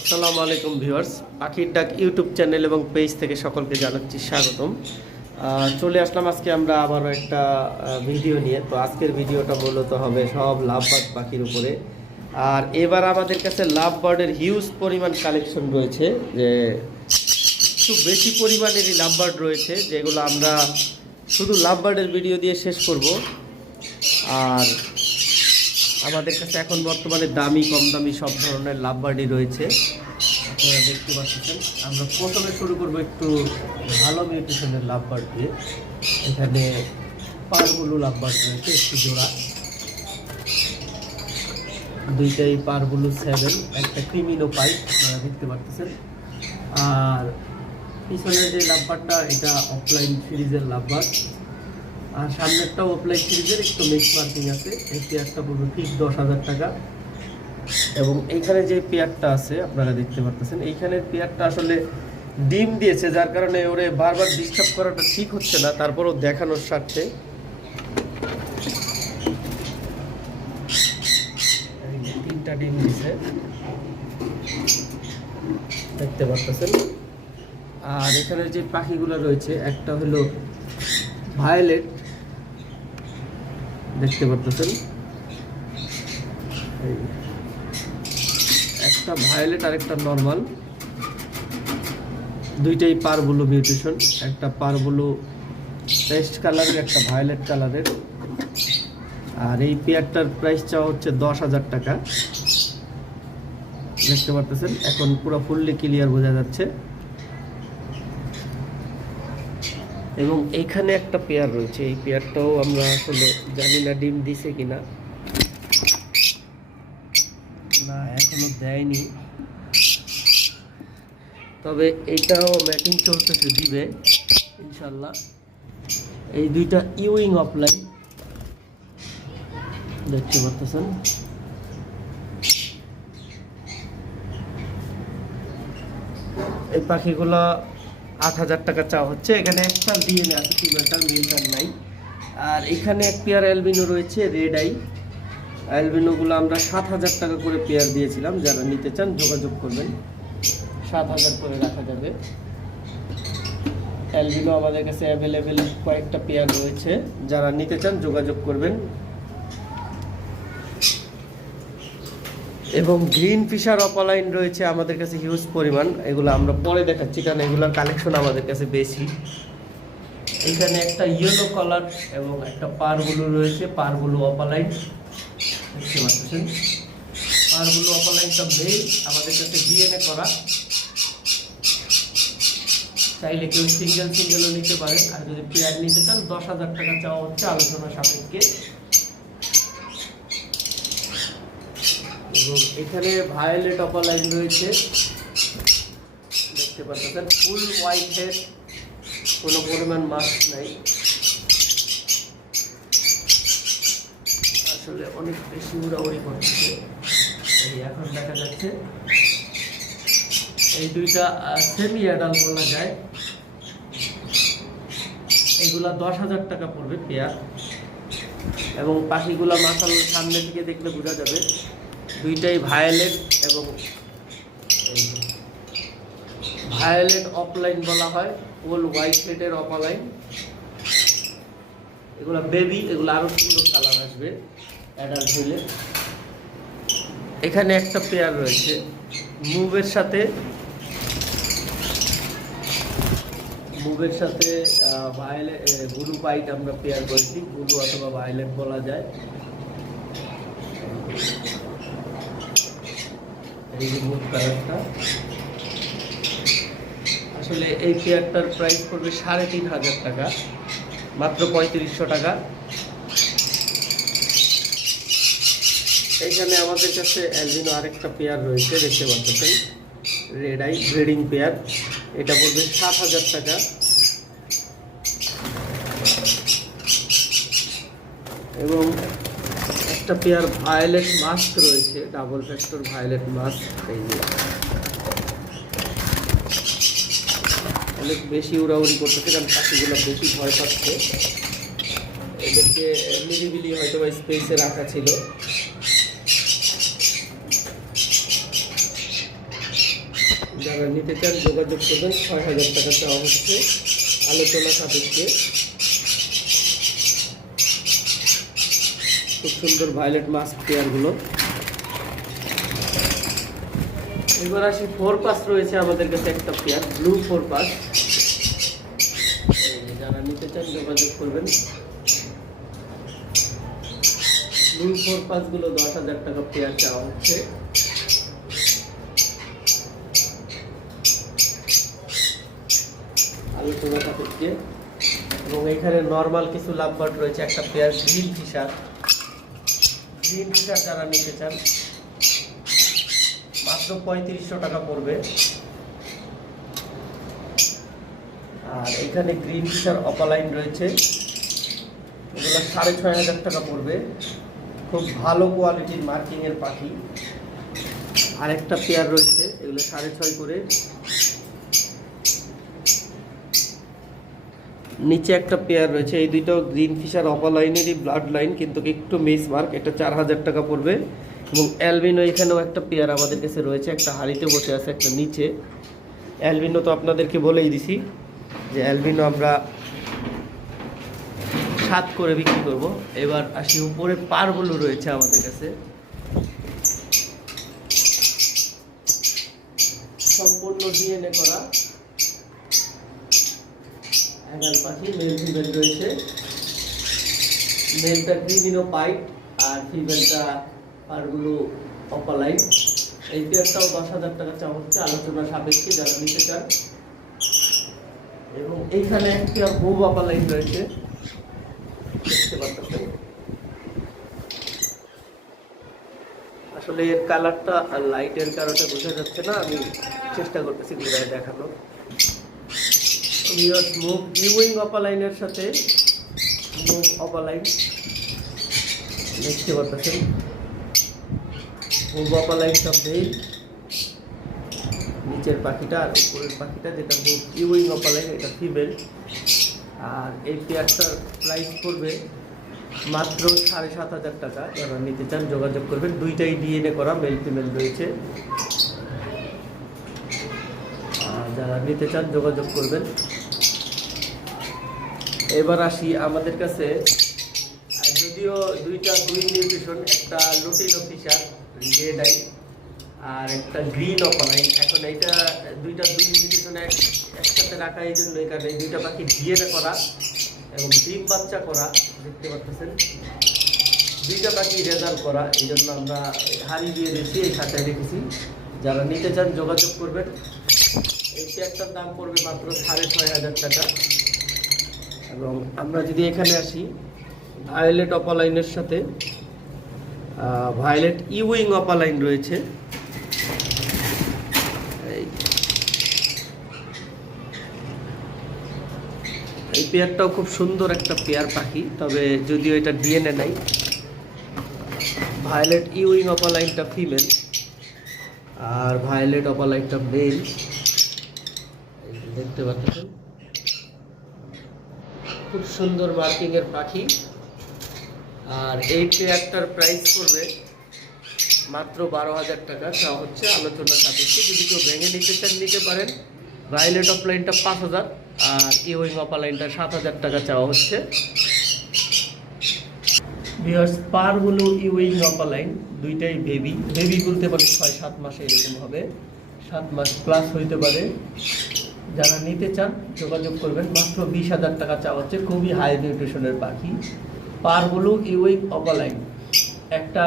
আসসালামু আলাইকুম ভিউয়ার্স, পাখির ডাক ইউটিউব চ্যানেল এবং পেজ থেকে সকলকে জানাচ্ছি স্বাগতম। চলে আসলাম আজকে আমরা আবারও একটা ভিডিও নিয়ে। তো আজকের ভিডিওটা মূলত হবে সব লাভবার্ড পাখির উপরে। আর এবার আমাদের কাছে লাভ বার্ডের হিউজ পরিমাণ কালেকশন রয়েছে, যে একটু বেশি পরিমাণেরই লাভ বার্ড রয়েছে, যেগুলো আমরা শুধু লাভ বার্ডের ভিডিও দিয়ে শেষ করব। আর আমাদের কাছে এখন বর্তমানে দামি কম দামি সব ধরনের লাভ বার্ডই রয়েছে। আপনারা দেখতে পাচ্ছেন, আমরা প্রথমে শুরু করব একটু ভালো মিউটেশনের লাভ বার্ড দিয়ে। এখানে পারগুলো লাভ বার্ড রয়েছে, একটু জোড়া। দুইটাই পারগুলো সেভেন, একটা ক্রিমিনো পাইপ, আপনারা দেখতে পাচ্ছেন। আর পিছনের যে লাভবারটা এটা অফলাইন সিরিজের লাভবার আর সামনেরটাও অফলাইন সিরিজের একটু মিক্স মার্কিং আছে। এই পেয়ারটা পড়বে ঠিক দশ হাজার টাকা। এবং এইখানে যে পেয়ারটা আছে, আপনারা দেখতে পাচ্ছেন এইখানের পেয়ারটা আসলে ডিম দিয়েছে, যার কারণে ওরে বারবার ডিস্টার্ব করাটা ঠিক হচ্ছে না, তারপরও দেখানোর স্বার্থে। তিনটা ডিম দিছে দেখতে পাচ্ছেন আর এখানে যে পাখিগুলো রয়েছে, একটা হলো ভায়োলেট দেখতে এই। একটা ভায়োলেট আর একটা নর্মাল। দুইটাই পার পারবুলো মিউটেশন, একটা পার পারবুলো পেস্ট কালারের একটা ভায়োলেট কালারের। আর এই পেয়ারটার প্রাইস চাওয়া হচ্ছে দশ হাজার টাকা। দেখতে পারতেছেন? এখন পুরো ফুললি ক্লিয়ার বোঝা যাচ্ছে। এবং এখানে একটা পেয়ার রয়েছে, এই পেয়ারটাও আমরা আসলে জানি না ডিম দিছে কিনা। না, এখনও দেয়নি। তবে এটাও ম্যাকিং চলতেছে দিবে ইনশাল্লাহ এই দুইটা ইউইং অফলাইন দেখতে পাচ্ছেন এই পাখিগুলো আট হাজার টাকা চাওয়া হচ্ছে। এখানে একটা ডিএনএ আছে ফিমেলটার মেলটার নাই। আর এখানে এক পেয়ার অ্যালবিনো রয়েছে রেড আই অ্যালবিনোগুলো আমরা সাত হাজার টাকা করে পেয়ার দিয়েছিলাম, যারা নিতে চান যোগাযোগ করবেন। সাত হাজার করে রাখা যাবে। অ্যালবিনো আমাদের কাছে অ্যাভেলেবেল কয়েকটা পেয়ার রয়েছে, যারা নিতে চান যোগাযোগ করবেন। এবং গ্রিন ফিশার অপালাইন রয়েছে আমাদের কাছে হিউজ পরিমাণ। এগুলো আমরা পরে দেখাচ্ছি, কারণ এগুলোর কালেকশন আমাদের কাছে বেশি। এখানে একটা ইয়েলো কালার এবং একটা পারগুলো রয়েছে পারগুলো অপালাইন। দেখতে পাচ্ছেন? পারগুলো অপালাইনটা মেল আমাদের কাছে ডিএনএ করা। চাইলে কেউ সিঙ্গেল সিঙ্গেলও নিতে পারেন। আর যদি পেয়ার নিতে চান, দশ হাজার টাকা চাওয়া হচ্ছে আলোচনা সাপেক্ষে। এবং এখানে ভায়োলেট অপার লাইন রয়েছে। দেখতে পাচ্ছেন ফুল হোয়াইট হেড কোনো পরিমাণ মাস্ক নাই। আসলে অনেক বেশি উড়াউড়ি করতেছে এই এখন দেখা যাচ্ছে, এই দুইটা সেমি অ্যাডাল বলা যায়। এগুলা দশ হাজার টাকা পড়বে পেয়ার এবং পাখিগুলা মাসাল সামনে থেকে দেখলে বোঝা যাবে। দুইটাই ভায়োলেট এবং ভায়োলেট অফলাইন বলা হয় ওল হোয়াইট হেডের অফলাইন এগুলো বেবি এগুলো আরও সুন্দর কালার আসবে অ্যাডাল্ট হইলে। এখানে একটা পেয়ার রয়েছে মুভের সাথে মুভের সাথে ভায়োলেট ব্লু পাইট আমরা পেয়ার করেছি ব্লু অথবা ভায়োলেট বলা যায়। এই যে মুভ কালারটা আসলে এই পেয়ারটার প্রাইস পড়বে সাড়ে তিন হাজার টাকা, মাত্র পঁয়ত্রিশশো টাকা। এইখানে আমাদের কাছে অ্যালবিনো আরেকটা পেয়ার রয়েছে, দেখতে পাচ্ছেন। রেড আই ব্রিডিং পেয়ার এটা পড়বে সাত হাজার টাকা। এবং একটা পেয়ার ভায়োলেট মাস্ক রয়েছে ডাবল ফ্যাক্টর ভায়োলেট মাস্ক এই অনেক বেশি উড়াউড়ি করতেছে, কারণ পাখিগুলো বেশি ভয় পাচ্ছে। এদেরকে নিরিবিলি হয়তো বা স্পেসে রাখা ছিল। যারা নিতে চান, যোগাযোগ করবেন, ছয় হাজার টাকা চাওয়া হচ্ছে আলোচনা সাপেক্ষে। খুব সুন্দর ভায়োলেট মাস্ক পেয়ারগুলো এবার আসি ফোর পাস রয়েছে আমাদের কাছে একটা পেয়ার ব্লু ফোর পাস যারা নিতে চান যোগাযোগ করবেন। ব্লু ফোর পাসগুলো দশ হাজার টাকা পেয়ার চাওয়া হচ্ছে। আলোচনা সাপেক্ষে। এবং এখানে নর্মাল কিছু লাভবার্ড রয়েছে, একটা pair green Fischer green Fischer যারা নিতে চান, মাত্র পঁয়ত্রিশশো টাকা পড়বে। আর এখানে গ্রিন ফিশার অপালাইন রয়েছে, এগুলো সাড়ে ছয় হাজার টাকা পড়বে। খুব ভালো কোয়ালিটির মার্কিংয়ের পাখি। আরেকটা পেয়ার রয়েছে, এগুলো সাড়ে ছয় করে। নিচে একটা পেয়ার রয়েছে, এই দুইটাও গ্রিন ফিশার অপালাইনেরই ব্লাড লাইন কিন্তু একটু মিস মার্ক এটা চার হাজার টাকা পড়বে। এবং অ্যালবিনো এখানেও একটা পেয়ার আমাদের কাছে রয়েছে, একটা হাড়িতে বসে আছে, একটা নিচে। অ্যালবিনো তো আপনাদেরকে বলেই দিছি যে অ্যালবিনো আমরা সাত করে বিক্রি করব। এবার আসি, উপরে পারগুলো রয়েছে আমাদের কাছে। সম্পূর্ণ ডিএনএ করা। অ্যাডাল পাখি মেল ফিমেল রয়েছে। মেলটা ক্রিমিনো পাইট আর ফিমেলটা পারগুলো অপালাইন এই পেয়ারটাও দশ হাজার টাকা চাওয়া হচ্ছে আলোচনা সাপেক্ষে, যারা নিতে চান। এবং এইখানে একটা বুম অপালাইন রয়েছে। দেখতে আসলে এর কালারটা আর লাইটের কারণে বোঝা যাচ্ছে না। আমি চেষ্টা করতেছি ঘুরে দেখানো মুভ ভিউইং অপালাইনের সাথে মুভ অপালাইন দেখতে পাচ্ছেন? মুভ অপালাইনটা মেল নিচের পাখিটা আর উপরের পাখিটা যেটা মুভ ভিউইং অপালাইন এটা ফিমেল আর এই পেয়ারটার প্রাইস পড়বে মাত্র সাড়ে সাত হাজার টাকা। যারা নিতে চান যোগাযোগ করবেন। দুইটাই ডিএনএ করা মেল ফিমেল রয়েছে। যারা নিতে চান যোগাযোগ করবেন। এবার আসি আমাদের কাছে। যদিও দুইটা দুই নিউট্রিশন, একটা লুটিন অফিসার, রেড আই, আর একটা গ্রিন অপালাইন এখন এইটা দুইটা দুই নিউট্রিশন একসাথে রাখা এই জন্য কারণ এই দুইটা পাখি ডিএনএ করা এবং ডিম বাচ্চা করা, দেখতে পাচ্ছেন। দুইটা পাখি রেজাল্ট করা, এই জন্য আমরা হাড়ি দিয়ে দিয়েছি, এই খাতায় রেখেছি। যারা নিতে চান যোগাযোগ করবেন। এই প্যাকটার দাম পড়বে মাত্র সাড়ে ছয় হাজার টাকা। এবং আমরা যদি এখানে আসি ভায়োলেট অপালাইনের সাথে ভায়োলেট ইউইং অপালাইন রয়েছে। এই পেয়ারটাও খুব সুন্দর একটা পেয়ার পাখি, তবে যদিও এটা ডিএনএ নাই। ভায়োলেট ইউইং অপালাইনটা ফিমেল আর ভায়োলেট অপালাইনটা মেল দেখতে পাচ্ছেন? খুব সুন্দর মার্কিং এর পাখি। আর এই পেয়ারটার প্রাইস পড়বে মাত্র বারো হাজার টাকা। তা হচ্ছে আলোচনা সাপেক্ষে যদি কেউ ভেঙে নিতে চান, নিতে পারেন। ভায়োলেট অফলাইনটা পাঁচ হাজার, আর ইউইং অফলাইনটা সাত হাজার টাকা চাওয়া হচ্ছে। বিয়ার্স পারগুলো ইউইং অপালাইন দুইটাই বেবি বেবি বলতে পারে ছয় সাত মাসে এরকম হবে। সাত মাস প্লাস হইতে পারে। যারা নিতে চান, যোগাযোগ করবেন। মাত্র বিশ হাজার টাকা চাওয়া হচ্ছে খুবই হাই নিউট্রিশনের পাখি। পারগুলো ইউইং অপালাইন। একটা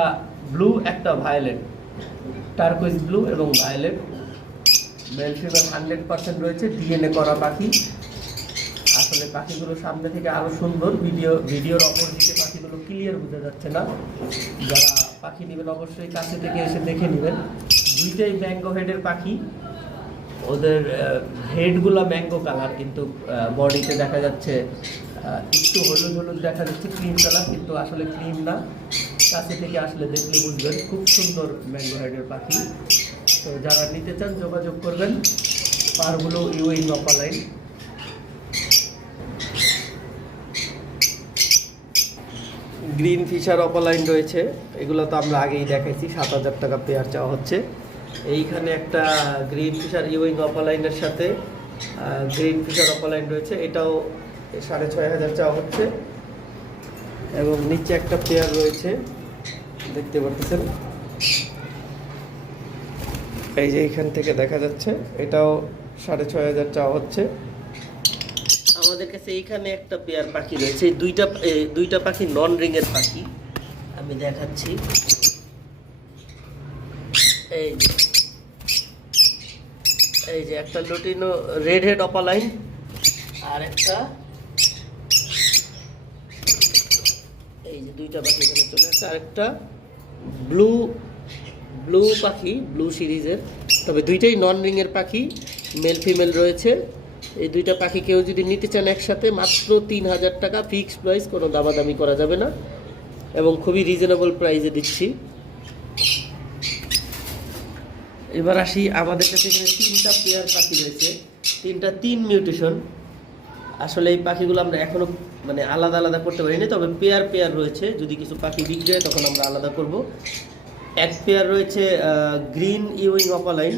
ব্লু, একটা ভায়োলেট। টার্কুইজ ব্লু এবং violet. Male female hundred percent রয়েছে ডিএনএ করা পাখি। আসলে পাখিগুলো সামনে থেকে আরও সুন্দর। ভিডিও, ভিডিওর দিকে পাখিগুলো ক্লিয়ার বোঝা যাচ্ছে না। যারা পাখি নেবেন অবশ্যই কাছে থেকে এসে দেখে নেবেন। দুইটাই ম্যাঙ্গো হেডের পাখি। ওদের হেডগুলো ম্যাঙ্গো কালার কিন্তু বডিতে দেখা যাচ্ছে একটু হলুদ হলুদ দেখা যাচ্ছে ক্রিম কালার কিন্তু আসলে ক্রিম না। কাছে থেকে আসলে দেখলে বুঝবেন, খুব সুন্দর ম্যাঙ্গো হেডের পাখি। তো যারা নিতে চান, যোগাযোগ করবেন। পারগুলো ইউইং অপালাইন গ্রিন ফিশার অপালাইন রয়েছে। এগুলো তো আমরা আগেই দেখাইছি, সাত হাজার টাকা পেয়ার চাওয়া হচ্ছে। এইখানে একটা গ্রিন ফিশার ইউইং অপালাইনের সাথে গ্রিন ফিশার অপালাইন রয়েছে। এটাও সাড়ে ছয় হাজার চাওয়া হচ্ছে। এবং নিচে একটা পেয়ার রয়েছে। দেখতে পাচ্ছেন এই যে এখান থেকে দেখা যাচ্ছে, এটাও সাড়ে ছয় হাজার চাওয়া হচ্ছে। আমাদের কাছে এইখানে একটা পেয়ার পাখি রয়েছে। দুইটা দুইটা পাখি নন রিং এর পাখি। আমি দেখাচ্ছি। এই এই যে একটা লুটিনো রেড হেড অপালাইন আর একটা এই যে দুইটা পাখি এখানে চলে আসছে আর একটা ব্লু ব্লু পাখি ব্লু সিরিজের। তবে দুইটাই নন রিংয়ের পাখি মেল ফিমেল রয়েছে। এই দুইটা পাখি কেউ যদি নিতে চান একসাথে, মাত্র তিন হাজার টাকা ফিক্সড প্রাইস কোনো দামাদামি করা যাবে না। এবং খুবই রিজনেবল প্রাইসে দিচ্ছি। এবার আসি আমাদের কাছে এখানে তিনটা পেয়ার পাখি রয়েছে। তিনটা তিন মিউটেশন আসলে এই পাখিগুলো আমরা এখনও মানে আলাদা আলাদা করতে পারিনি, তবে পেয়ার পেয়ার রয়েছে। যদি কিছু পাখি বিক্রি হয়, তখন আমরা আলাদা করব। এক পেয়ার রয়েছে গ্রিন ইউইং অপালাইন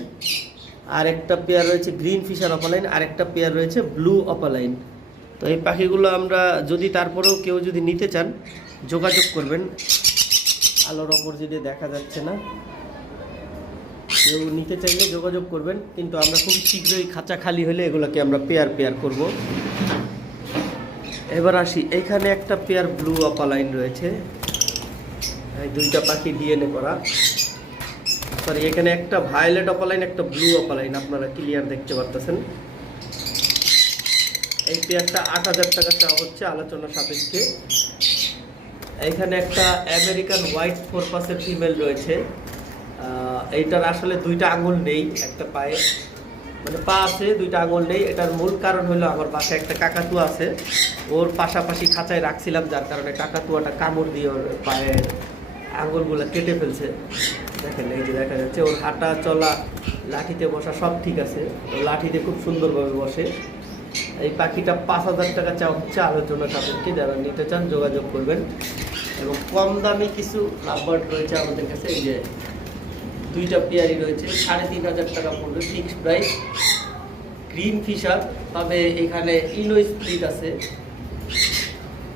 আর একটা পেয়ার রয়েছে গ্রিন ফিশার অপালাইন আর একটা পেয়ার রয়েছে ব্লু অপালাইন তো এই পাখিগুলো আমরা যদি তারপরেও কেউ যদি নিতে চান, যোগাযোগ করবেন। আলোর অপর যদি দেখা যাচ্ছে না। কেউ নিতে চাইলে যোগাযোগ করবেন, কিন্তু আমরা খুব শীঘ্রই খাঁচা খালি হলে এগুলোকে আমরা পেয়ার পেয়ার করব। এবার আসি এখানে একটা পেয়ার ব্লু অপালাইন রয়েছে। দুইটা পাখি ডিএনএ করা। সরি এখানে একটা ভায়োলেট অপালাইন, একটা ব্লু অপালাইন, আপনারা ক্লিয়ার দেখতে পারতেছেন। এই পেয়ারটা আট হাজার টাকা চাওয়া হচ্ছে আলোচনা সাপেক্ষে। এখানে একটা আমেরিকান হোয়াইট ফোর পাসের ফিমেল রয়েছে। এইটার আসলে দুইটা আঙুল নেই একটা পায়ে। মানে পা আছে, দুইটা আঙুল নেই। এটার মূল কারণ হলো আমার বাসায় একটা কাকাতুয়া আছে। ওর পাশাপাশি খাঁচায় রাখছিলাম, যার কারণে কাকাতুয়াটা কামড় দিয়ে ওর পায়ের আঙুলগুলো কেটে ফেলছে। দেখেন, এই যে দেখা যাচ্ছে, ওর হাঁটা, চলা, লাঠিতে বসা সব ঠিক আছে। ও লাঠিতে খুব সুন্দরভাবে বসে। এই পাখিটা পাঁচ হাজার টাকা চা হচ্ছে আলোচনা সাপেক্ষে। যারা নিতে চান যোগাযোগ করবেন। এবং কম দামি কিছু লাভবার্ড রয়েছে আমাদের কাছে। এই যে দুইটা পেয়ারি রয়েছে, সাড়ে তিন হাজার টাকা পড়বে ফিক্সড প্রাইস গ্রিন ফিশার তবে এখানে ইলো স্প্লিট আছে।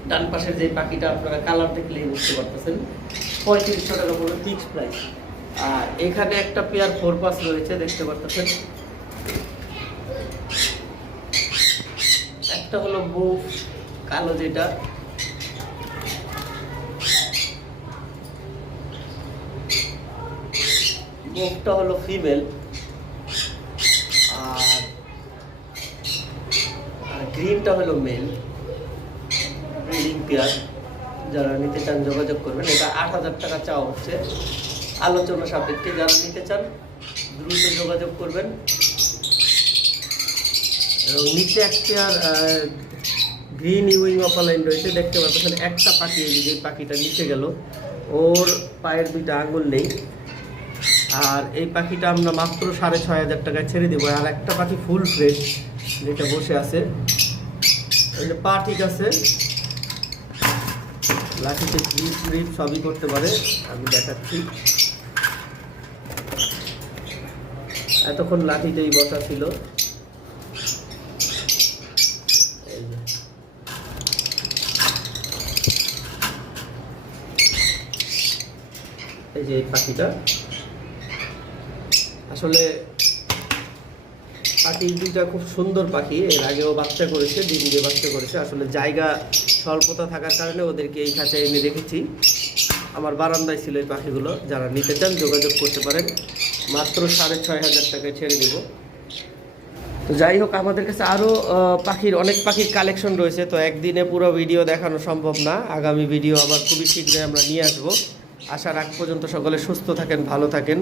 ডান পাশের যে পাখিটা, আপনারা কালার দেখলেই বুঝতে পারতেছেন। পঁয়ত্রিশশো টাকা পড়বে ফিক্সড প্রাইস আর এখানে একটা পেয়ার ফোর পাস রয়েছে, দেখতে পারতেছেন। একটা হলো বুফ কালো যেটা। বুকটা হলো ফিমেল আর আর গ্রিনটা হলো মেল ব্রিডিং যারা নিতে চান যোগাযোগ করবেন। এটা আট হাজার টাকা চাওয়া হচ্ছে। আলোচনা সাপেক্ষে যারা নিতে চান, দ্রুত যোগাযোগ করবেন। এবং নিচে এক পেয়ার গ্রিন ইউইং অপালাইন রয়েছে। দেখতে পাচ্ছেন, একটা পাখি যে পাখিটা নিচে গেল। ওর পায়ের দুইটা আঙুল নেই। আর এই পাখিটা আমরা মাত্র সাড়ে ছয় হাজার টাকায় ছেড়ে দেবো। আর একটা পাখি ফুল ফ্রেশ যেটা বসে আছে। পা ঠিক আছে। লাঠিতে গ্রিপ গ্রিপ সবই করতে পারে। আমি দেখাচ্ছি। এতক্ষণ লাঠিতেই বসা ছিল। এই যে এই পাখিটা। আসলে পাখি দুইটা খুব সুন্দর পাখি। এর আগেও বাচ্চা করেছে ডিম দিয়ে বাচ্চা করেছে। আসলে জায়গা স্বল্পতা থাকার কারণে ওদেরকে এই খাঁচায় এনে রেখেছি। আমার বারান্দায় ছিল এই পাখিগুলো, যারা নিতে চান যোগাযোগ করতে পারেন। মাত্র সাড়ে ছয় হাজার টাকায় ছেড়ে দেবো। তো যাই হোক, আমাদের কাছে আরও পাখির, অনেক পাখির কালেকশন রয়েছে। তো একদিনে পুরো ভিডিও দেখানো সম্ভব না। আগামী ভিডিও আবার খুবই শীঘ্রই আমরা নিয়ে আসব। আসার আগ পর্যন্ত সকলে সুস্থ থাকেন, ভালো থাকেন।